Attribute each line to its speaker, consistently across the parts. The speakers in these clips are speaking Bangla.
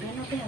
Speaker 1: 上のペ
Speaker 2: ア
Speaker 1: だ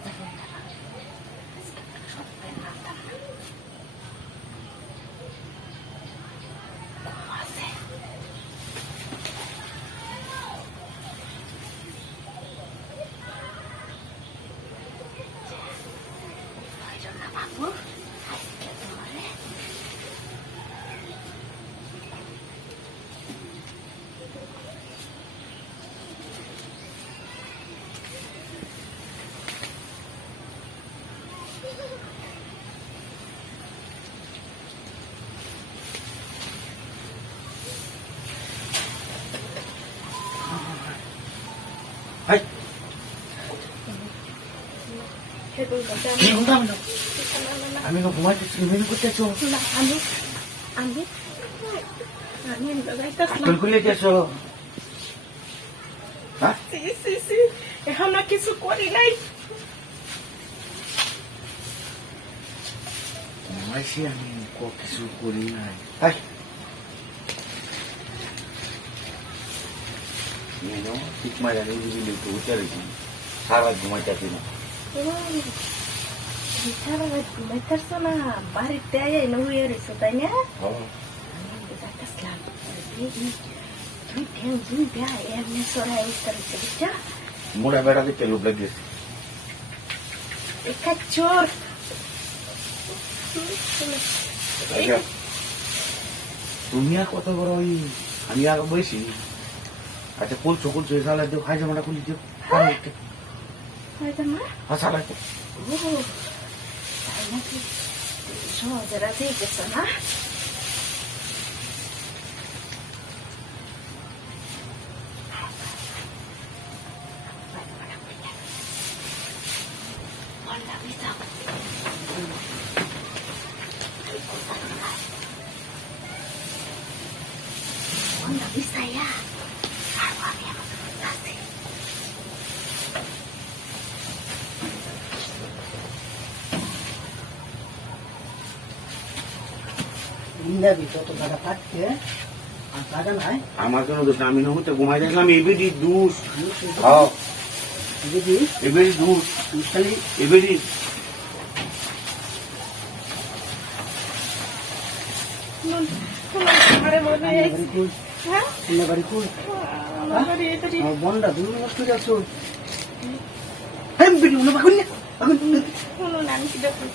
Speaker 1: করতে
Speaker 2: কি আমি না ঘুমাইতেছি তুমি করতেছো
Speaker 1: না আমি আমি আমি
Speaker 2: হ্যাঁ
Speaker 1: কিছু করি নাই।
Speaker 2: আমি হাই నేను ঠিক মারা নেই বুঝলি একটু উচ্চারিছি সারা ঘুমাইতেছি না
Speaker 1: বিছানা ঘুমাইতারছো না বাড়িতে এনে হয়ে রয়েছো তাই না তুই ঠেং দুই বেয়া এমনি সরাই উঠতে বুঝছা
Speaker 2: মোড়া বেড়া দিতে লোক লাগিয়েছে
Speaker 1: একা চোর
Speaker 2: তুমি আর কত বড় আমি আর अच्छा कोण चोकून चोळीचा आला देऊ खायचं म्हणा कोणी देऊ काय
Speaker 1: म्हणते असा
Speaker 2: लागतो そ
Speaker 1: うじゃらついてさな。Bisa ya.
Speaker 3: ইন্দাবি যত টাকা থাকছে আর টাকা নাই।
Speaker 2: আমার জন্য দোষ না, আমি নহুতে ঘুমাই দেখলাম এবেরি দুষ।
Speaker 3: আমি শুধু
Speaker 2: হ্যাঁ দুষ।
Speaker 3: খালি
Speaker 1: মনে
Speaker 3: বাড়ি
Speaker 1: হ্যাঁ।
Speaker 3: বাড়ি
Speaker 1: বাড়ি
Speaker 3: আমার বনটা তুমি নষ্ট করে আছো হ্যাঁ বেটি বাগুন না বাগুন
Speaker 1: শুনুন আমি কি দেখুন